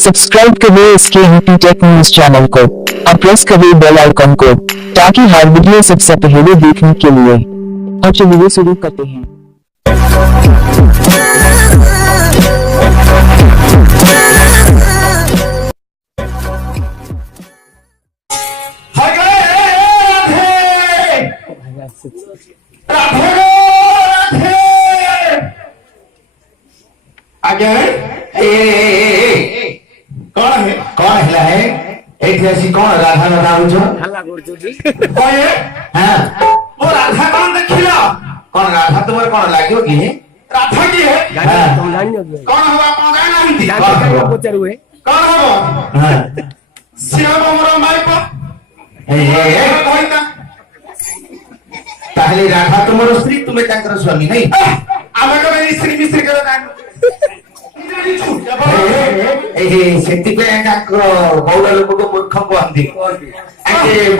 Subscribe करिए इसके Hindi tech news channel को और प्रेस करिए बेल आइकन को ताकि हर वीडियो सबसे पहले देखने के लिए। और चलिए शुरू करते हैं। कौन है ऐतिहासी कौन राधा राधा हल्ला वो राधा कौन देखिला कौन राधा तुम्हारे कौन लागियो कि राधा की है कौन हो आपन गाना हिंदी कौन हो शिव मोर माइप ताहले राधा तुम्हारो स्त्री तुम्हें ताकर स्वामी नहीं आमे के स्त्री मिस्त्री के ना सेति पे बौड़ा लोक को मूर्ख कहती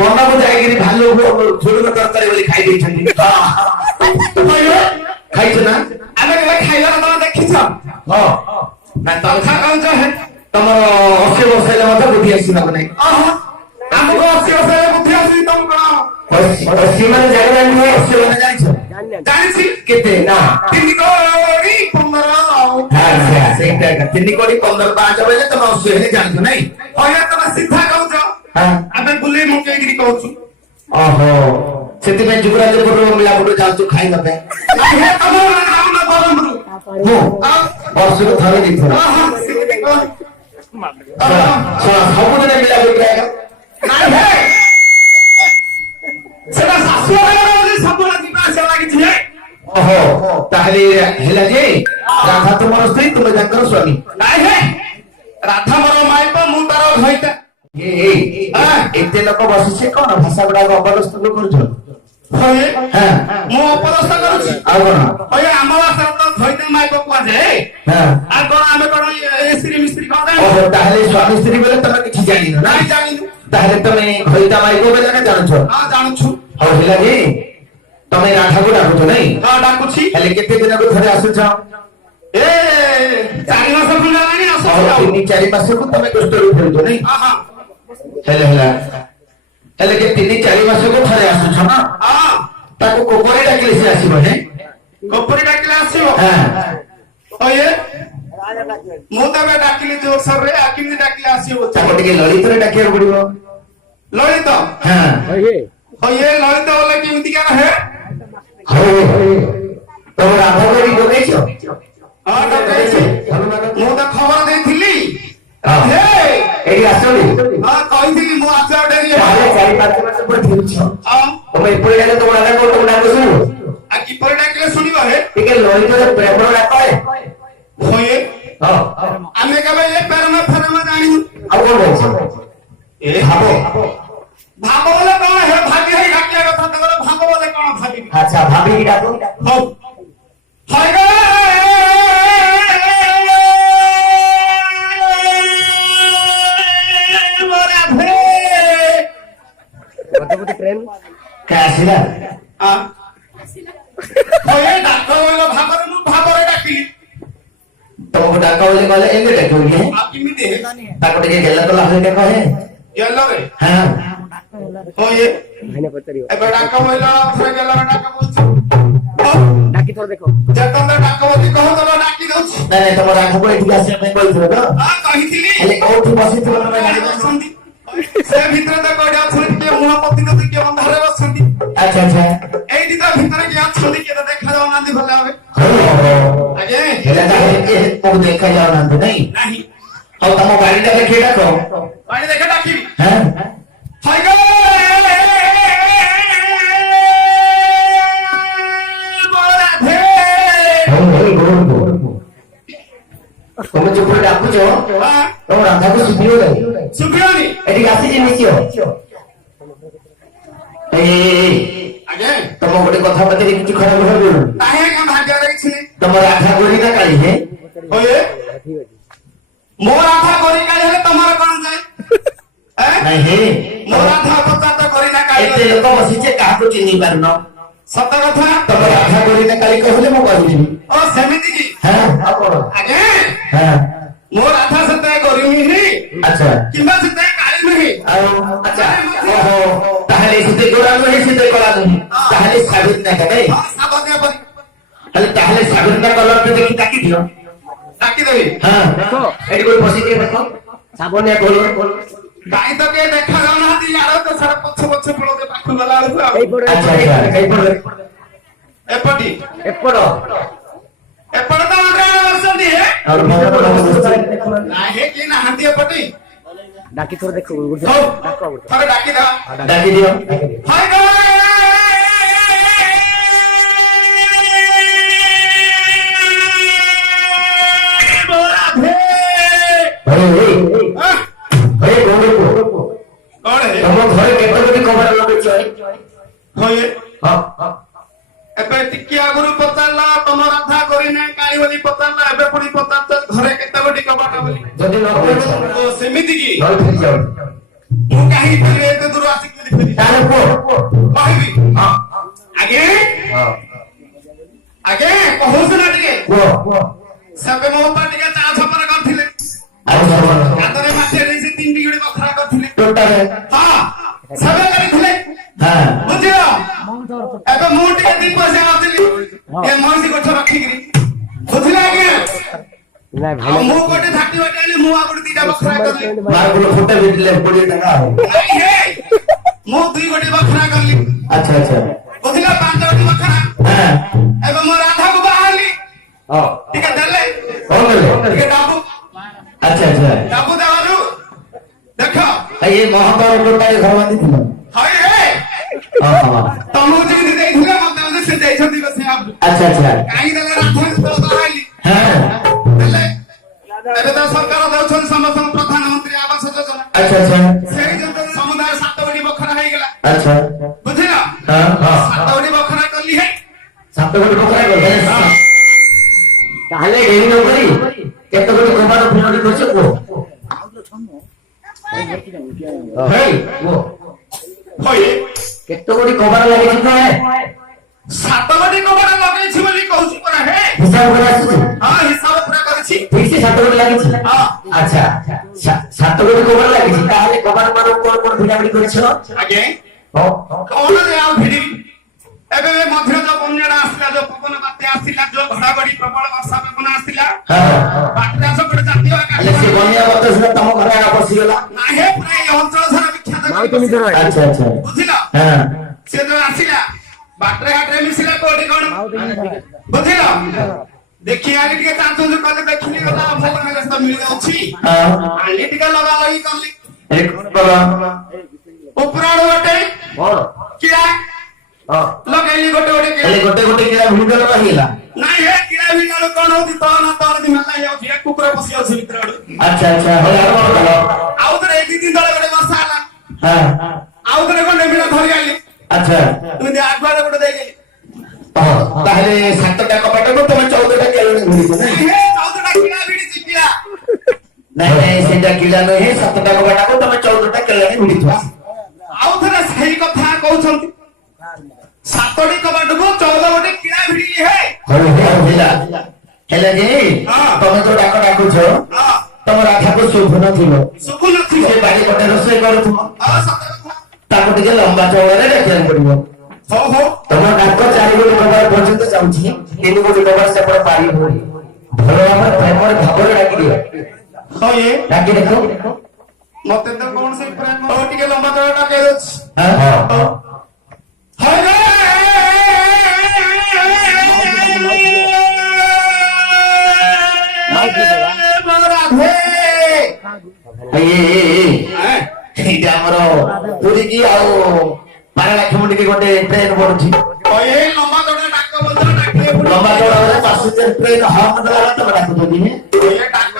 बना को जाइए भालू झोल तरकारी बोली खाई देछंती खाइछ ना आमे के खाइला त देखिछ हां ना तलखा कहछ है तमरो 80 वर्ष ले मत बुद्धि आसी ना नै हमको 80 वर्ष ले बुद्धि आसी तुम कोन 80 माने जाने नहीं 80 माने जानिछ जानिछि केते ना 3 कोड़ी 15 तीन कोड़ी 15 5 बजे तुम 80 हे जानिछ नै ओया तुम सीधा कहछ आमे बुले मुकेगिरी कहछ ओहो सेति में जुगराजपुर मिलापुर जाउछु खाइ नबे हे तुम नाम न बरमरु हो वर्ष को थरे दी थोड़ा सब दिन मिलापुर नहीं है सेटा सासुरे सब दिन से लागिछ हे ओहो ताहले हेला जे राधा तुम्हारो स्त्री तुम्हें जाकर स्वामी नहीं है राधा मोर माइप मु तारो भइता एते लोक बसी से कोन भाषा गुडा अपरस्त करू होय हां मु अपरस्त करूछी आ कोन होय आम भाषा तो भइता माइप को जाए हां आ कोन आमे कोन स्त्री मिस्त्री कोन ओहो ताहले स्वामी स्त्री बोले तमे किछि जानि न नहीं जानि ताहले तमे भइता माइप बोले ना जानो छ हां जानो छु हो हेला जे तमे राधा को डाकुछ नै हां डाकुछि हेले केते दिन को थरे आसु छ ए 4 मास पुला नाही आसु 3 4 मास को तमे कष्ट रू फेरतो नै हां हां हेले के 3 4 मास को थरे आसु छ ना हां ताको कोपरे डाकिले से आसीबो ने कोपरे डाकिले आसीबो हां ओए मु तबे डाकिले जोर सर रे आकिले डाकिले आसीबो ताको टिके ललित रे डाकिया पड़िबो ललित हां ओए ललित वाला केमिति का है तो राधा को डोकै छ हां डोकै छ मु त खबर देथिली हे एई आसली हां कहिथिली मु आसा डेरी अरे 4 5 मास पर थिल छ हां तमे एपरे डाले तो बडा को तो डाको सुनु आ की पर डाकले सुनिबो हे टिके ललित रे प्रेम डाको है होए हां आमे कबे ए पेरमा फरमा जानी आ कोन बोल ए हाबो भाबो बोले कोन है भाभी है डाकिया कथा तगरे भाबो बोले कोन भाभी अच्छा भाभी की डाको हो हाय गे मोरा भे बटे ट्रेन कैसिला हां होए डाको बोले भाबरे मु भाबरे डाकिली तो डाको बोले कहले एंगे डाको के आ किमिते हे कानी ताको टिके गेला तो लाहे डाको है गेला रे हां होए भाईने पतरियो ए डाको बोले थरे गेला डाको बोल डाकी थोड़ देखो जतन डाको बोली कहो तो डाकी दउछ नहीं तो राघव को एठी आसे मैं कहथि तो हां कहिथिली हेले कोठी बसी तो मैं गाड़ी बसंती से भीतर त कोडा छुट के मुहा पति तो के बंधारे बसंती अच्छा अच्छा एठी तो भीतर के छुटी के तो देखा जाओ नांदी भले आवे आगे हेला के को देखा जाओ नांदी नहीं नहीं और तम गाड़ी देखे खेड़ा को गाड़ी देखे डाकी हां हाय गे तुम जो पूरा डाकू जो तुम राधा को सुबियो नहीं सुबियो नहीं एडी गासी जे मिसियो आगे तुम गोटे कथा बते किछ खराब हो काहे का भाग्य रे छी तुम राधा गोरी का काली है ओए मो राधा गोरी काली है तुम्हारा कोन जाय नहीं मो राधा पता तो गोरी ना काली एते लोक बसी जे काहा को चिन्ही पारनो सत कथा तुम राधा गोरी ना काली कहले मो कहली ओ समिति की हां आगे हां मो राधा सत्य କରିନି ହିଁ ଆଚ୍ଛା କିମ୍ବା ସେତେ କାଳି ନୁହେଁ ଆଉ ଆଚ୍ଛା ଓହୋ ତାହେଲେ ସେତେ ଗୋରା ନୁହେଁ ସେତେ କଳା ନୁହେଁ ତାହେଲେ ସାବିତ୍ରୀ ନାଇଁ ସାବଧାନ ପରି ତାହେଲେ ସାବିତ୍ରୀ କଲର ଦେଖି ତାକି ଦିଅ ଡାକିଦେବି ହଁ ଦେଖ ଏଠି କୋଇ ବସିକି ଦେଖ ସାବନିଆ କଲର ଗାଈ ତ କିଏ ଦେଖା ଯାଉନାହାନ୍ତି ଆର ତ ସାରା ପଛ ପଛ ପଳଉତେ ପାଖ ଗଲା ବେଳକୁ ଆଉ ଆଚ୍ଛା ଆଚ୍ଛା ଏଇପଟେ ଏପଟି ଏପଟ ଏପଟ ତ ଅଗ୍ର ଅଛନ୍ତି ଆଉ ନାଇଁ ହେ କିଏ ନାହାନ୍ତି ଏପଟି डाकी थोड़ा देखो ହଉ ଥରେ ଡାକିଦେବା ଡାକି ଦିଅ ହାय ଗାଈ ରାଧେ କଣ ହେ ତମ ଘରେ କେତେ କବାଟ ଲଗେଇଛ ହଏ ହଁ ଏବେ ଟିକେ ଆଗରୁ ପଚାରିଲା ତମ ରାଧା କରିନେ କାଳି ବୋଲି ପଚାରିଲା ଏବେ ପୁଣି ପଚାରୁଛ ଘରେ କେତେ ଗୋଟି କବାଟ ବୋଲି ଯଦି ନ କହିଛ ଓ ସେମିତି କି ନହେଲେ ଫେରି ଯାଅ ମୁଁ କାହିଁକି ଫେରିବି ଏତେ ଦୂର ଆସିକି ଯଦି ଫେରିବି ତାହେଲେ କୁହ କହିବି ହଁ ଆଗେ ହଁ ଆଗେ କହୁଛୁ ନା ଟିକେ କୁହ ସେବେ ମୋ ଉପରେ ଟିକେ ଚା ଛପର କରିଥିଲେ ଆଉ ହାତରେ ମାଠିଆ ଦେଇ ସେ ତିନିଟି ଗୋଟି ବଖରା କରିଥିଲେ ଟୋଟାଲ ହଁ ସେବେ କରିଥିଲେ ହଁ ବୁଝିଲ ଏବେ ମୁଁ ଟିକେ ଦି ପଇସା ନଥିଲି ଏ ମଇଁଷି ଗଛ ରଖିକିରି ବୁଝିଲେ ଆଜ୍ଞା ना ଆଉ ମୁଁ ଗୋଟେ ଥାଟି ବାଟି ଆଣି ମୁଁ ଆଉ ଗୋଟେ ଦିଟା ବଖରା କଲି ମାର୍ବୁଲ ଫୁଟେ ବିଟିଲେ 20 ଟଙ୍କା ଆଉ ନାଇଁ ହେ ମୁଁ ଦୁଇ ଗୋଟି ବଖରା କଲି ଆଚ୍ଛା ଆଚ୍ଛା ବୁଝିଲ 5 ଗୋଟି ବଖରା ହଁ ଏବେ ମୋ ରାଧାକୁ ବାହାରିଲି ହଁ ଟିକେ ଦେଲେ କଣ କଲେ ଟିକେ ଡାବୁ ଆଚ୍ଛା ଆଚ୍ଛା ଡାବୁ ଦେବାରୁ ଦେଖ ଏ ମହାଙ୍କର ଟୋଟାଲ ଘର ବାନ୍ଧିଥିଲ ହଇ ହେ ହଁ ହଁ ତମକୁ ଯେମିତି ଦେଇଥିଲେ ମତେ ମଧ୍ୟ ସେ ଦେଇଛନ୍ତି ସେ ଆଚ୍ଛା ଆଚ୍ଛା କାହିଁକି ଦେଲେ ରାଧାକୁ ତ ବାହାରିଲି ହଁ ଦେଲେ ଏବେ ତ ସରକାର ଦେଉଛନ୍ତି ସମସ୍ତଙ୍କୁ ପ୍ରଧାନମନ୍ତ୍ରୀ ଆବାସ ଯୋଜନା ଆଚ୍ଛା ଆଚ୍ଛା ସେଇ ଯୋଜନା ସମୁଦାୟ 7 ଗୋଟି ବଖରା ହେଇଗଲା ଆଚ୍ଛା ବୁଝିଲ ହଁ ହଁ 7 ଗୋଟି ବଖରା କଲି ହେ 7 କୋଟି ଟଙ୍କା ଗଲେ ତାହେଲେ ଏଇ ନକରି କେତେ କୋଟି କବାଟ ଫୁଲଡି କରିଛ କୁହ ହେଇ କୁହ ହଇ କେତେ କୋଟି କବାଟ ଲାଗିଛି ତମେ 7 ଗୋଟି କବାଟ ଲଗେଇଛି ବୋଲି କହୁଛି ପରା ହେ ହିସାବ କରି ଆସିଛି ହଁ ହିସାବ ପୁରା କରିଛି ଠିକ ସେ 7 କୋଟି ଲାଗିଛି ହଁ ଆଚ୍ଛା 7 କୋଟି କବାଟ ଲାଗିଛି ତାହେଲେ କବାଟ ମାନଙ୍କୁ କଣ କଣ ଭିଡାଭିଡି କରିଛ ଆଜ୍ଞା ହଁ କଣ ଯେ ଆଉ ଭିଡିବି ଏବେ ମଧ୍ୟ ଯୋଉ ବନ୍ୟାଟା ଆସିଲା ଯୋଉ ପବନ ବାତ୍ୟା ଆସିଲା ଯୋଉ ଘଡାଘଡି ପ୍ରବଳ ବର୍ଷା ପବନ ଆସିଲା ବାତ୍ୟା ଗୋଟେ ଜାତୀୟ ହେଲେ ସେ ବନ୍ୟା ବର୍ଷ ସେଟା ତମ ଘରେ ଆଗ ପଶିଗଲା ନାହିଁ ହେ ପୁରା ଏଇ ଅଞ୍ଚଳ ସାରା ବିଖ୍ୟାତ ଆଚ୍ଛା ଆଚ୍ଛା ବୁଝିଲ ହଁ ସେ ଯୋଉ ଆସିଲା ବାଟରେ ଘାଟରେ ମିଶିଲା କୋଉଠି କଣ ବୁଝିଲ ଦେଖି ଆଣି ଟିକେ ଚାଞ୍ଚୁଛୁ କଲେ ଦେଖିଲି ଗଲା ଭଲ ମେରେସ୍ତ ମିଳିଯାଉଛି ଆଣି ଟିକେ ଲଗା ଲଗି କଲି ଉପରାଳୁ ଗୋଟେ କିଳା ଲଗେଇଲି ଗୋଟେ ଗୋଟେ କିଳା ଗୋଟେ ଗୋଟେ କିଳା ଭିଡ ରହିଲା ନାଇଁ ହେ କିଳା ଭିଡ କଣ ହଉଛି ତଳ ଦି ମେଲା ହେଇଯାଉଛି କୁକୁର ପଶି ଯାଉଛି ଭିତରେ ଆଚ୍ଛା ଆଚ୍ଛା ଆଉ ଥରେ 2 ଦିନ ତଳେ ଗୋଟେ ବର୍ଷା ହେଲା ହଁ ଆଉ ଥରେ କଣ ନେମିଲା ଧରି ଆଇଲି ଆଚ୍ଛା ଏମିତି ଆଗୁଆରେ ଗୋଟେ ଦେଇଗଲି ତାହେଲେ 7ଟା କବାଟକୁ ତମେ 14ଟା କେଳଣି ଭିଡିଛ ନାଇଁ ହେ 14ଟା କିଳା ଭିଡିଛି କିଳା ନାଇଁ ନାଇଁ ସେଇଟା କିଳା ନୁହେଁ 7ଟା କବାଟକୁ ତମେ 14ଟା କେଳଣି ଭିଡିଛ ଆଉ ଥରେ ସେଇ କଥା କହୁଛନ୍ତି 7ଟି କବାଟକୁ 14 ଗୋଟି କିଳା ଭିଡିଲି ହେ ହେଲେ ଯେ ତମେ ଯୋଉ ଡାକ ଡାକୁଛ ତମ ରାଧାକୁ ଶୁଭୁ ନଥିବ ଶୁଭୁ ନଥିବ ସେ ବାଡ଼ି ପଟେ ରୋଷେଇ କରୁଥିବ ସତ କଥା ତାକୁ ଟିକେ ଲମ୍ବା ଚଉଳରେ ଦେଖିବାକୁ ପଡିବ ହଉ ହଉ ତମ ଡାକ 4 ଗୋଟି କବାଟ ପର୍ଯ୍ୟନ୍ତ ଯାଉଛି 3 ଗୋଟି କବାଟ ସେପଟେ ପାରି ହଉନି ଭଲ ଭାବରେ ପ୍ରେମରେ ଭାବରେ ଡାକି ଦିଅ ହଉ ଇଏ ଡାକି ଦେଖ ମତେ ତ କଣ ସେଇ ପ୍ରେମ ହଉ ଟିକେ ଲମ୍ବା ଚଉଡ଼ା ଡାକେଇ ଦଉଛି ଏଇଟା ଆମର ପୁରୀ କି ଆଉ ପାରାଳାଖେମୁଣ୍ଡି ଟିକେ ଗୋଟେ ଟ୍ରେନ ପଡୁଛି ଲମ୍ବା ଚଉଡ଼ା ଡାକ ବୋଧେ ଡାକିଲେ ଲମ୍ବା ଚଉଡ଼ା ପାସେଞ୍ଜର ଟ୍ରେନ ହର୍ନ ଦେଲା ତମେ ଡାକୁଛନ୍ତି ଡାକ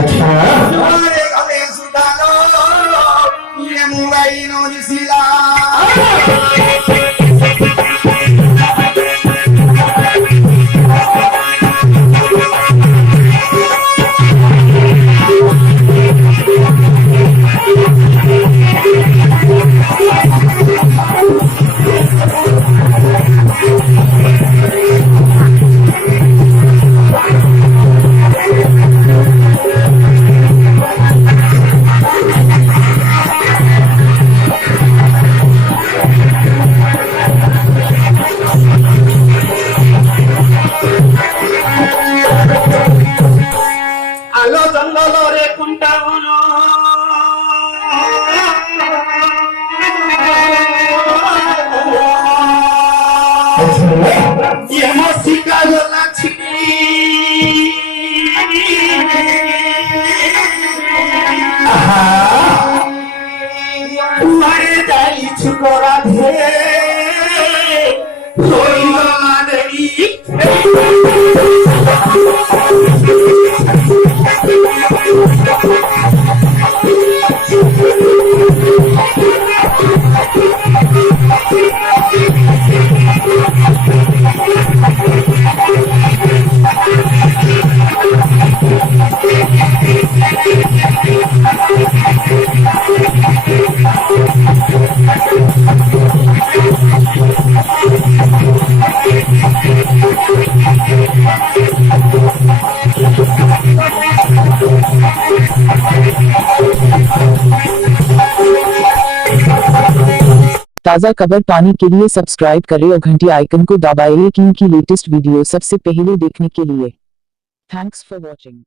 अच्छा তোমারে গলে সুদালো ইয়ে মুগাই নজিলা আলো জঙ্গলরে কোনটা বন এমো শিকার লাছি উহারে যাইছু করা ধে হইল না দেরি ताज़ा खबर पाने के लिए सब्सक्राइब करें और घंटी आइकन को दबाएं क्योंकि लेटेस्ट वीडियो सबसे पहले देखने के लिए। Thanks for watching.